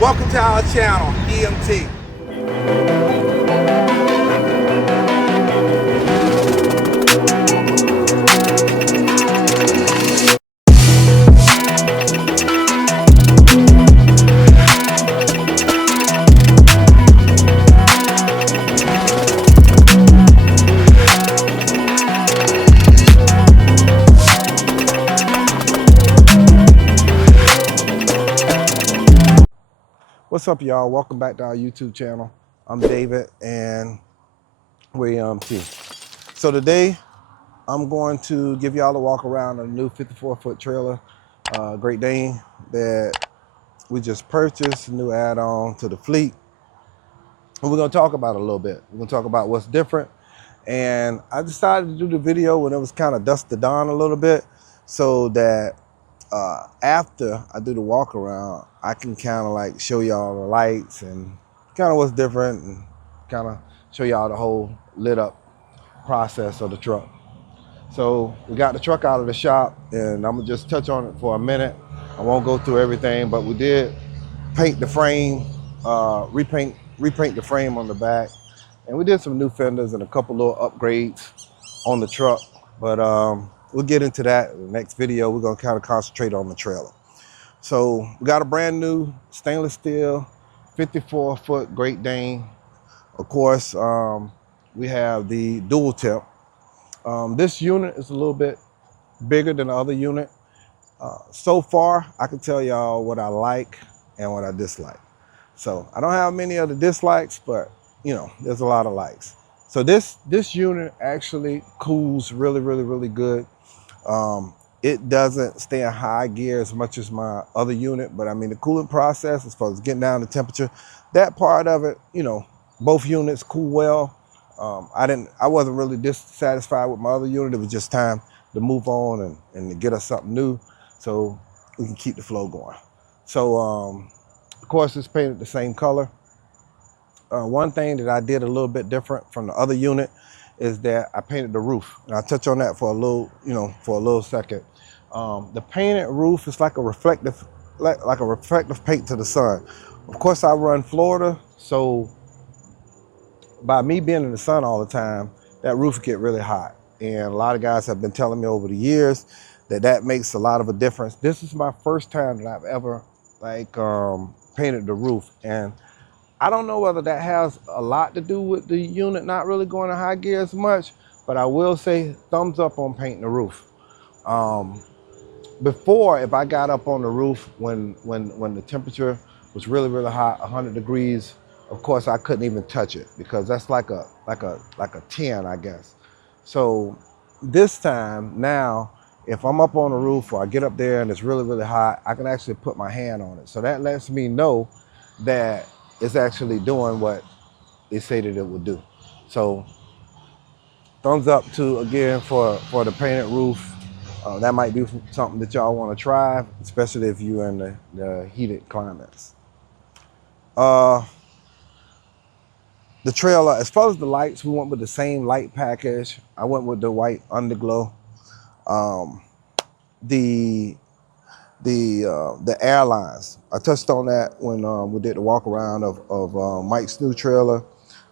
Welcome to our channel, EMT. What's up, y'all? Welcome back to our YouTube channel. I'm David and we're EMT. So today I'm going to give y'all a walk around a new 54-foot trailer, Great Dane, that we just purchased, a new add-on to the fleet. And we're gonna talk about it a little bit. We're gonna talk about what's different. And I decided to do the video when it was kind of dusk to dawn a little bit, so that after I do the walk around, I can kind of like show y'all the lights and kind of what's different, and kind of show y'all the whole lit up process of the truck. So we got the truck out of the shop, and I'm gonna just touch on it for a minute. I won't go through everything, but we did paint the frame, repaint the frame on the back, and we did some new fenders and a couple little upgrades on the truck. But we'll get into that in the next video. We're gonna kind of concentrate on the trailer. So we got a brand new stainless steel 54-foot Great Dane. Of course, we have the dual tip. This unit is a little bit bigger than the other unit. So far, I can tell y'all what I like and what I dislike. So I don't have many of the dislikes, but you know, there's a lot of likes. So this unit actually cools really good. It doesn't stay in high gear as much as my other unit, but I mean the cooling process as far as getting down the temperature, that part of it, you know, both units cool well. I wasn't really dissatisfied with my other unit. It was just time to move on and to get us something new so we can keep the flow going. So of course it's painted the same color. One thing that I did a little bit different from the other unit is that I painted the roof, and I'll touch on that for a little second. The painted roof is like a reflective paint to the sun. Of course, I run Florida, so by me being in the sun all the time, that roof get really hot, and a lot of guys have been telling me over the years that makes a lot of a difference. This is my first time that I've ever painted the roof, and I don't know whether that has a lot to do with the unit not really going to high gear as much, but I will say thumbs up on painting the roof. Before, if I got up on the roof when the temperature was really hot, 100 degrees, of course I couldn't even touch it because that's like a 10, I guess. So this time now, if I'm up on the roof or I get up there and it's really hot, I can actually put my hand on it. So that lets me know that it's actually doing what they say that it would do. So thumbs up to, again, for the painted roof. That might be something that y'all want to try, especially if you're in the heated climates. The trailer, as far as the lights, we went with the same light package. I went with the white underglow. The airlines, I touched on that when we did the walk around of Mike's new trailer.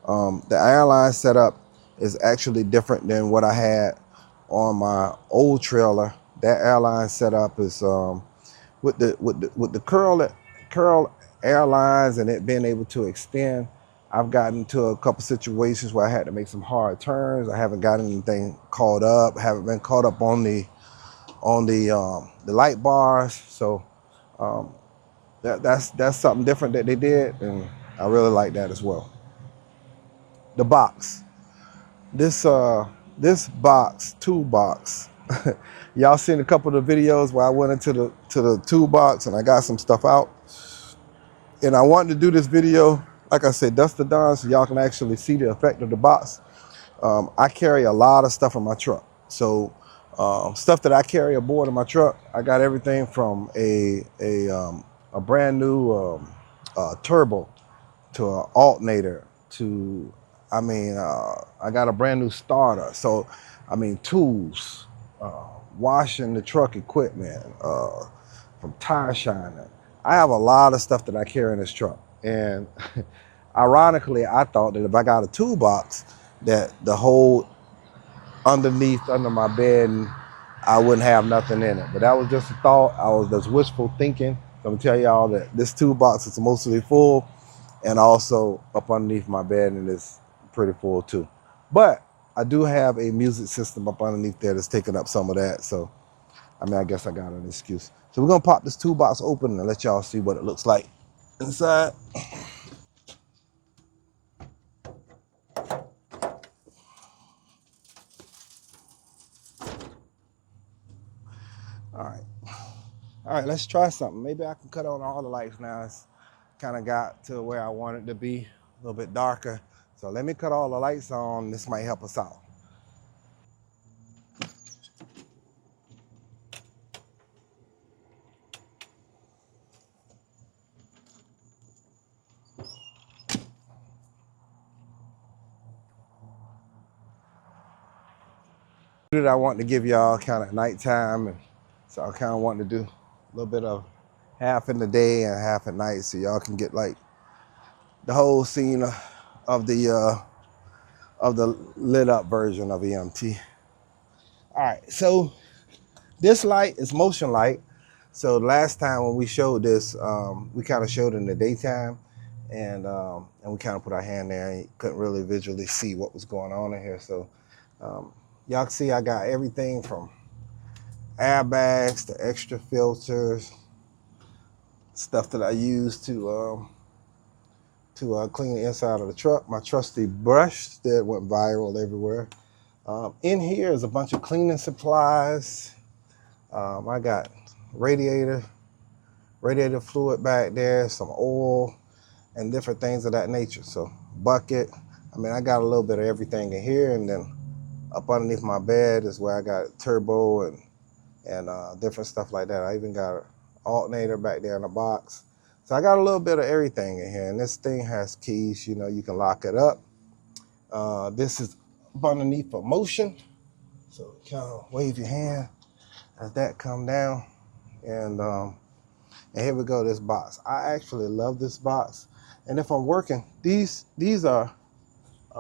The airline setup is actually different than what I had on my old trailer. That airline setup is with the curl airlines and it being able to extend. I've gotten to a couple situations where I had to make some hard turns. I haven't got anything caught up. Haven't been caught up on the light bars. So that's something different that they did, and I really like that as well. The box, this toolbox. Y'all seen a couple of the videos where I went into the toolbox and I got some stuff out, and I wanted to do this video, like I said, dusk to dawn, so y'all can actually see the effect of the box. I carry a lot of stuff in my truck, so stuff that I carry aboard in my truck, I got everything from a brand new turbo to an alternator to, I got a brand new starter. So, tools, washing the truck equipment, from tire shining. I have a lot of stuff that I carry in this truck. And ironically, I thought that if I got a toolbox, that the whole underneath under my bed, I wouldn't have nothing in it. But that was just a thought. I was just wishful thinking. So I'm gonna tell y'all that this toolbox is mostly full, and also up underneath my bed, and it's pretty full too. But I do have a music system up underneath there that's taking up some of that. So I mean, I guess I got an excuse. So we're gonna pop this toolbox open and let y'all see what it looks like inside. All right. All right, let's try something. Maybe I can cut on all the lights now. It's kind of got to where I want it to be, a little bit darker. So let me cut all the lights on. This might help us out. I want to give y'all kind of nighttime, and so I kind of want to do a little bit of half in the day and half at night, so y'all can get like the whole scene of the lit up version of EMT. All right, so this light is motion light. So last time when we showed this, we kind of showed it in the daytime, and we kind of put our hand there and you couldn't really visually see what was going on in here. So y'all can see I got everything from airbags to extra filters, stuff that I use to clean the inside of the truck. My trusty brush that went viral everywhere. In here is a bunch of cleaning supplies. I got radiator fluid back there, some oil, and different things of that nature. So bucket. I mean, I got a little bit of everything in here, and then up underneath my bed is where I got turbo and different stuff like that. I even got an alternator back there in the box. So I got a little bit of everything in here, and this thing has keys. You know, you can lock it up. This is up underneath for motion. So kind of wave your hand as that come down, and here we go, this box. I actually love this box, and if I'm working, these are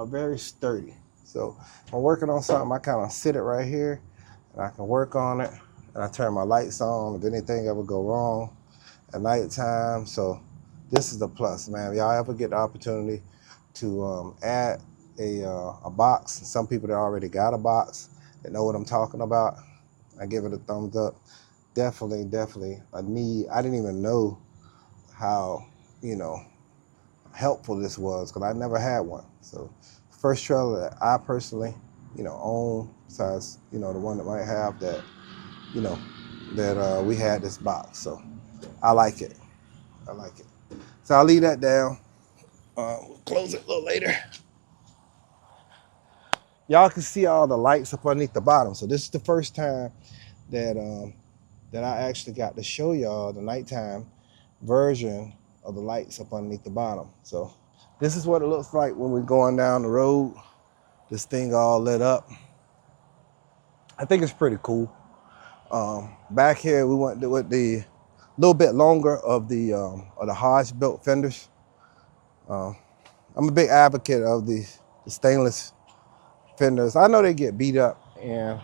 very sturdy. So if I'm working on something, I kind of sit it right here, and I can work on it, and I turn my lights on if anything ever go wrong at nighttime. So this is a plus, man. If y'all ever get the opportunity to add a box, some people that already got a box that know what I'm talking about, I give it a thumbs up. Definitely a need. I didn't even know how, helpful this was, because I never had one. So first trailer that I personally, own, besides, the one that might have that, that we had this box. So I like it. So I'll leave that down. We'll close it a little later. Y'all can see all the lights up underneath the bottom. So this is the first time that that I actually got to show y'all the nighttime version of the lights up underneath the bottom. So this is what it looks like when we're going down the road. This thing all lit up. I think it's pretty cool. Back here we went with the little bit longer of the Hodge built fenders. I'm a big advocate of the stainless fenders. I know they get beat up, and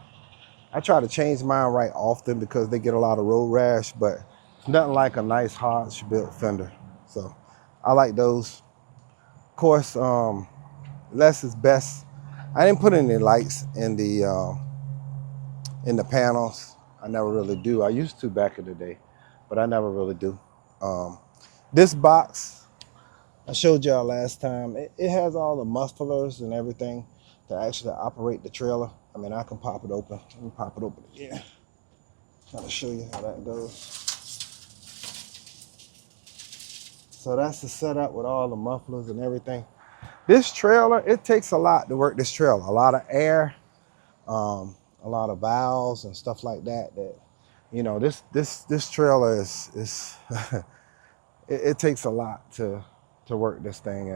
I try to change mine right often because they get a lot of road rash, but it's nothing like a nice Hodge built fender. So I like those. Of course, less is best. I didn't put any lights in the panels. I never really do. I used to back in the day, but I never really do. This box I showed y'all last time, it has all the mufflers and everything to actually operate the trailer. I mean, I can pop it open. Let me pop it open again. Trying to show you how that goes. So that's the setup with all the mufflers and everything. This trailer, it takes a lot to work this trailer. A lot of air, a lot of valves and stuff like that. This trailer is it takes a lot to work this thing,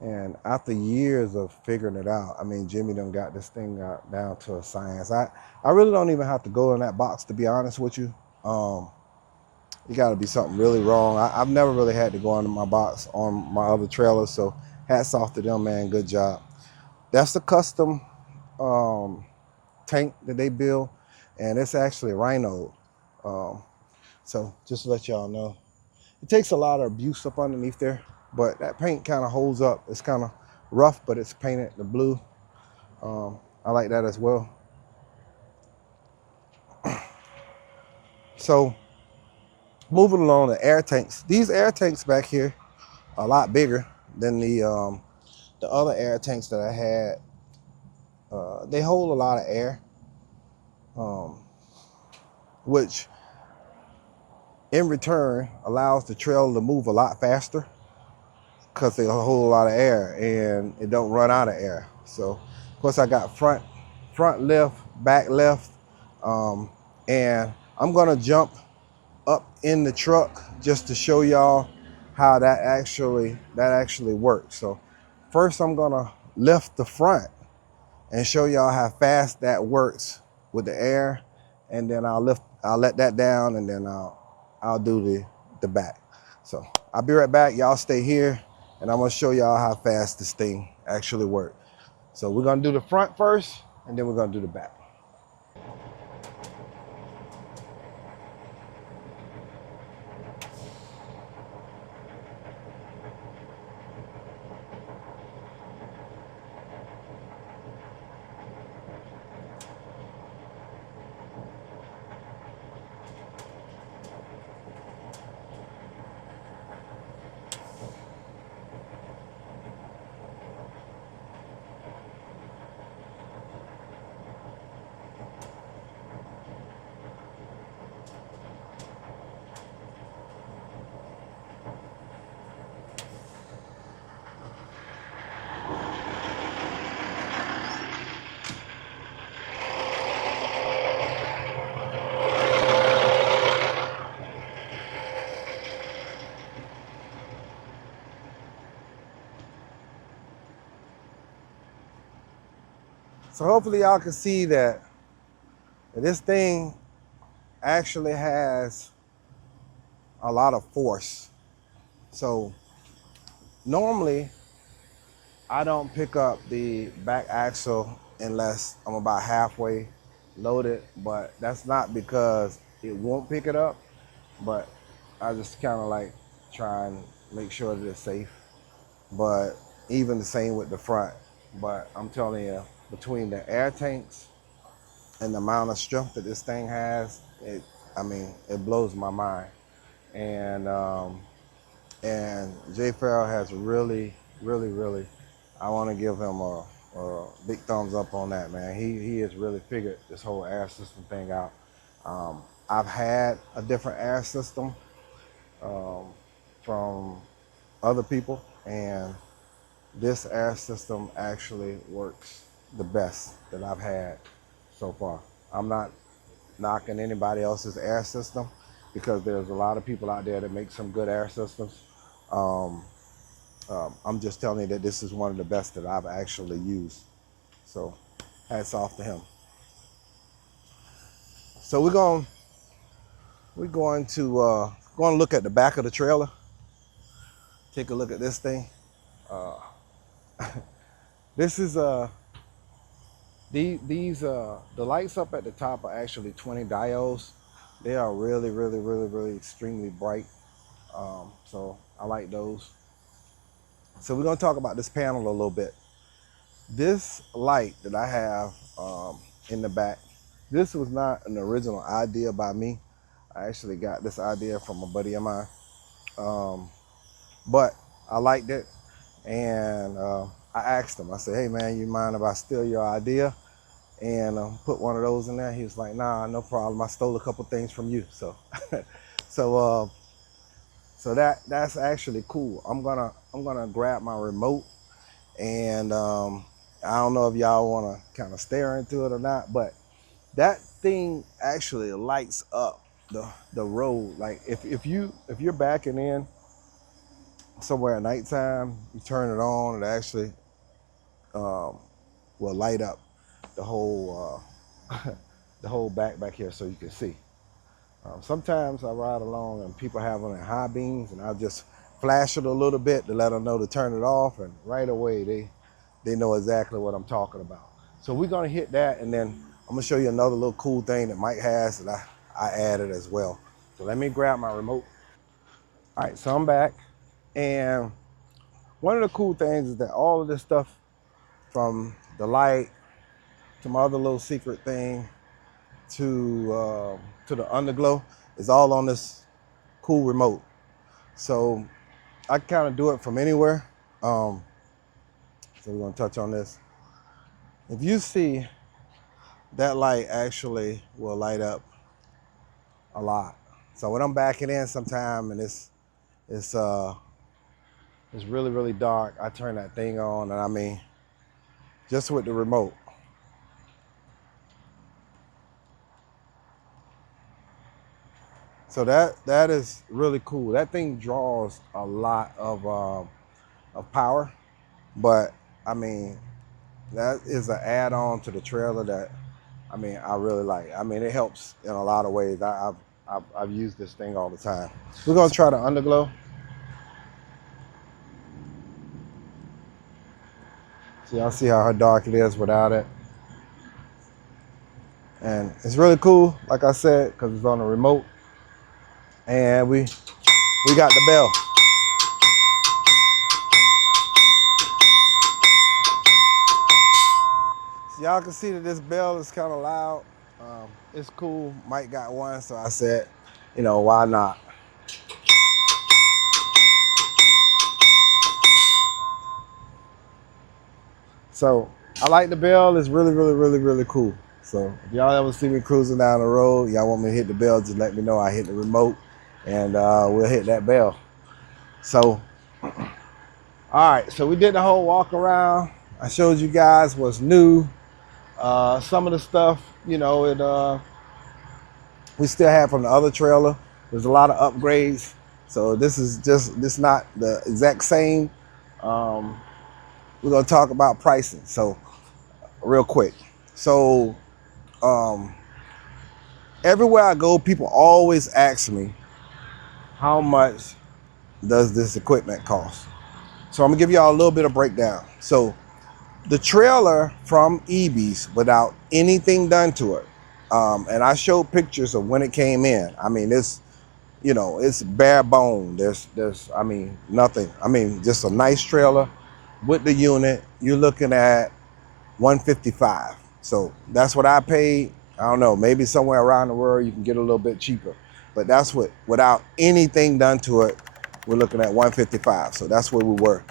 and after years of figuring it out, I mean, Jimmy done got this thing down to a science. I really don't even have to go in that box, to be honest with you. you got to be something really wrong. I've never really had to go under my box on my other trailers, so hats off to them, man. Good job. That's the custom um, tank that they build, and it's actually Rhino. Um, so just to let y'all know, it takes a lot of abuse up underneath there, but that paint kind of holds up. It's kind of rough, but it's painted the blue. I like that as well. So moving along, the air tanks. These air tanks back here are a lot bigger than the other air tanks that I had. They hold a lot of air, um, which in return allows the trailer to move a lot faster because they hold a lot of air and it don't run out of air. So of course I got front lift, back left, um, and I'm gonna jump up in the truck just to show y'all how that actually works. So first I'm gonna lift the front and show y'all how fast that works with the air, and then I'll let that down, and then I'll do the back. So I'll be right back. Y'all stay here, and I'm gonna show y'all how fast this thing actually works. So we're gonna do the front first, and then we're gonna do the back. So hopefully y'all can see that this thing actually has a lot of force. So normally I don't pick up the back axle unless I'm about halfway loaded, but that's not because it won't pick it up, but I just kind of like try and make sure that it's safe. But even the same with the front. But I'm telling you, between the air tanks and the amount of strength that this thing has, I mean, it blows my mind. And Jay Farrell has really, I want to give him a big thumbs up on that, man. He has really figured this whole air system thing out. I've had a different air system um, from other people, and this air system actually works the best that I've had so far. I'm not knocking anybody else's air system because there's a lot of people out there that make some good air systems. Um, I'm just telling you that this is one of the best that I've actually used. So hats off to him. So we're going to look at the back of the trailer. Take a look at this thing. This is the lights up at the top are actually 20 diodes. They are really extremely bright. So I like those. So we're gonna talk about this panel a little bit. This light that I have in the back, this was not an original idea by me. I actually got this idea from a buddy of mine. Um, but I liked it, and I asked him. I said, "Hey man, you mind if I steal your idea and put one of those in there?" He was like, "Nah, no problem. I stole a couple things from you." So, so that's actually cool. I'm gonna grab my remote, and I don't know if y'all want to kind of stare into it or not, but that thing actually lights up the road. Like if you're backing in somewhere at nighttime, you turn it on, it actually um, will light up the whole the whole back here so you can see. Sometimes I ride along and people have on their high beams, and I'll just flash it a little bit to let them know to turn it off, and right away they know exactly what I'm talking about. So we're gonna hit that, and then I'm gonna show you another little cool thing that Mike has that I added as well. So let me grab my remote. All right, so I'm back, and one of the cool things is that all of this stuff, from the light to my other little secret thing to the underglow, is all on this cool remote. So I kind of do it from anywhere. So we're gonna touch on this. If you see, that light actually will light up a lot. So when I'm backing in sometime and it's really dark, I turn that thing on, and I mean, just with the remote. So that is really cool. That thing draws a lot of power, but I mean, that is an add-on to the trailer that, I mean, I really like. I mean, it helps in a lot of ways. I've used this thing all the time. We're gonna try the underglow. So y'all see how dark it is without it. And it's really cool, like I said, because it's on the remote. And we got the bell. So y'all can see that this bell is kind of loud. It's cool. Mike got one, so I said, you know, why not? So I like the bell. It's really cool. So if y'all ever see me cruising down the road, y'all want me to hit the bell, just let me know. I hit the remote, and we'll hit that bell. So, all right. So we did the whole walk around. I showed you guys what's new. Some of the stuff, you know, we still have from the other trailer. There's a lot of upgrades. So this not the exact same. We're gonna talk about pricing. So real quick. So everywhere I go, people always ask me, how much does this equipment cost? So I'm gonna give y'all a little bit of breakdown. So the trailer from EB's, without anything done to it, and I showed pictures of when it came in. I mean, it's, you know, it's bare bone. There's, I mean, nothing. I mean, just a nice trailer with the unit. You're looking at $155. So that's what I paid. I don't know, maybe somewhere around the world you can get a little bit cheaper, but that's what, without anything done to it, we're looking at $155. So that's where we were.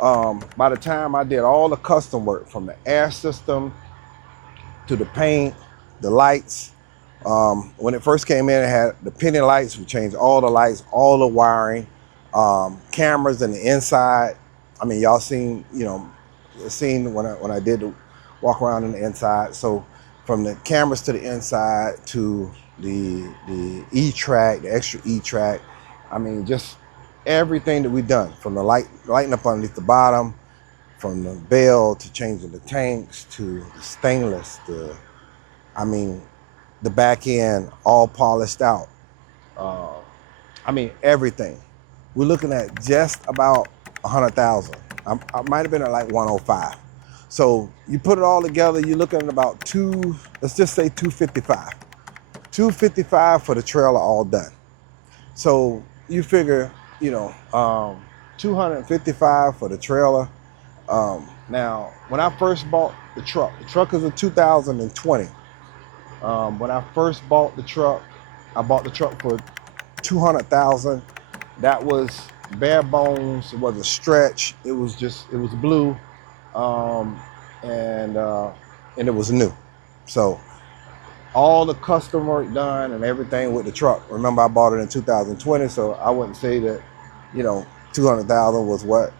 By the time I did all the custom work, from the air system to the paint, the lights, when it first came in, it had the penny lights. We changed all the lights, all the wiring, cameras in the inside. I mean, y'all seen, you know, seen when I did the walk around in the inside. So from the cameras to the inside to the E-track, the extra E-track, I mean, just everything that we've done, from the lighting up underneath the bottom, from the bell to changing the tanks to the stainless, I mean, the back end all polished out. I mean, everything. We're looking at just about 100,000. I might have been at like 105. So you put it all together, you're looking at about let's just say 255. 255 for the trailer all done. So you figure, you know, 255 for the trailer. Now, when I first bought the truck is a 2020. When I first bought the truck, I bought the truck for 200,000. That was bare bones. It was a stretch. It was blue, and it was new. So all the custom work done and everything with the truck. Remember, I bought it in 2020, so I wouldn't say that, you know, 200,000 was what.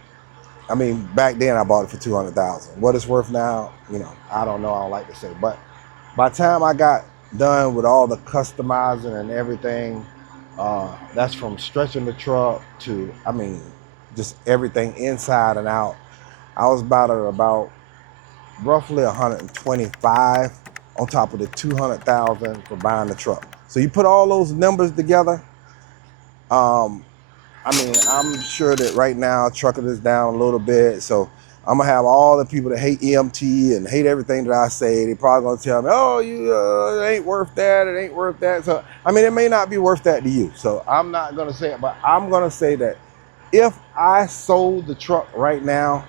I mean, back then I bought it for 200,000. What it's worth now, you know, I don't know. I don't like to say. But by the time I got done with all the customizing and everything, that's from stretching the truck to, I mean, just everything inside and out. I was about roughly 125 on top of the 200,000 for buying the truck. So you put all those numbers together. I mean, I'm sure that right now trucking is down a little bit. So I'm gonna have all the people that hate EMT and hate everything that I say. They probably gonna tell me, "Oh, it ain't worth that. It ain't worth that." So I mean, it may not be worth that to you. So I'm not gonna say it, but I'm gonna say that if I sold the truck right now,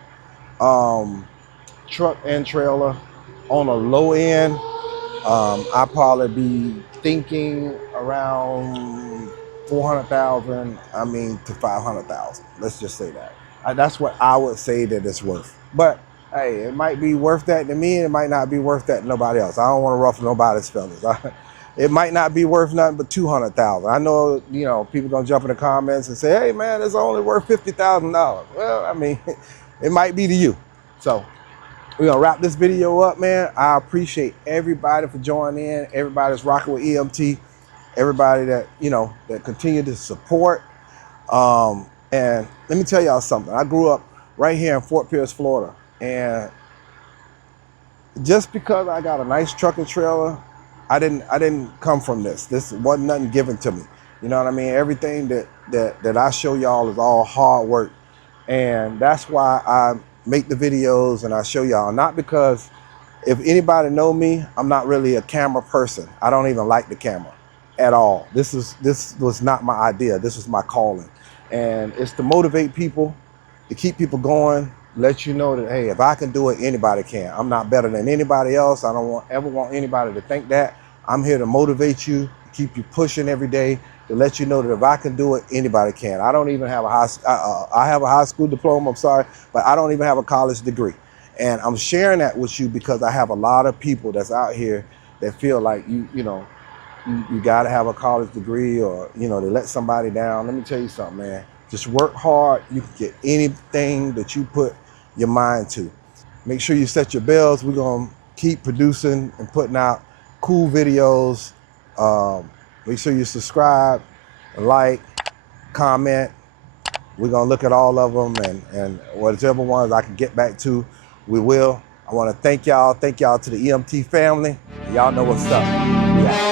truck and trailer on a low end, I'd probably be thinking around 400,000. I mean, to 500,000. Let's just say that. That's what I would say that it's worth. But hey, it might be worth that to me. It might not be worth that to nobody else. I don't want to ruffle nobody's feathers. It might not be worth nothing but 200,000. I know, people gonna jump in the comments and say, "Hey, man, it's only worth $50,000." Well, I mean, it might be to you. So we're gonna wrap this video up, man. I appreciate everybody for joining in, everybody that's rocking with EMT, everybody that that continue to support. And let me tell y'all something. I grew up right here in Fort Pierce, Florida, and just because I got a nice truck and trailer, I didn't come from this. This wasn't nothing given to me. You know what I mean? Everything that I show y'all is all hard work. And that's why I make the videos and I show y'all. Not because, if anybody know me, I'm not really a camera person. I don't even like the camera at all. This was not my idea. This was my calling. And it's to motivate people, to keep people going, let you know that, hey, if I can do it, anybody can. I'm not better than anybody else. I don't ever want anybody to think that. I'm here to motivate you, keep you pushing every day, to let you know that if I can do it, anybody can. I don't even have I have a high school diploma, I'm sorry, but I don't even have a college degree. And I'm sharing that with you because I have a lot of people that's out here that feel like you got to have a college degree, or they let somebody down. Let me tell you something, man. Just work hard. You can get anything that you put your mind to. Make sure you set your bells. We're going to keep producing and putting out cool videos. Make sure you subscribe, like, comment. We're going to look at all of them, and whatever ones I can get back to, we will. I want to thank y'all. Thank y'all to the EMT family. Y'all know what's up. Yeah.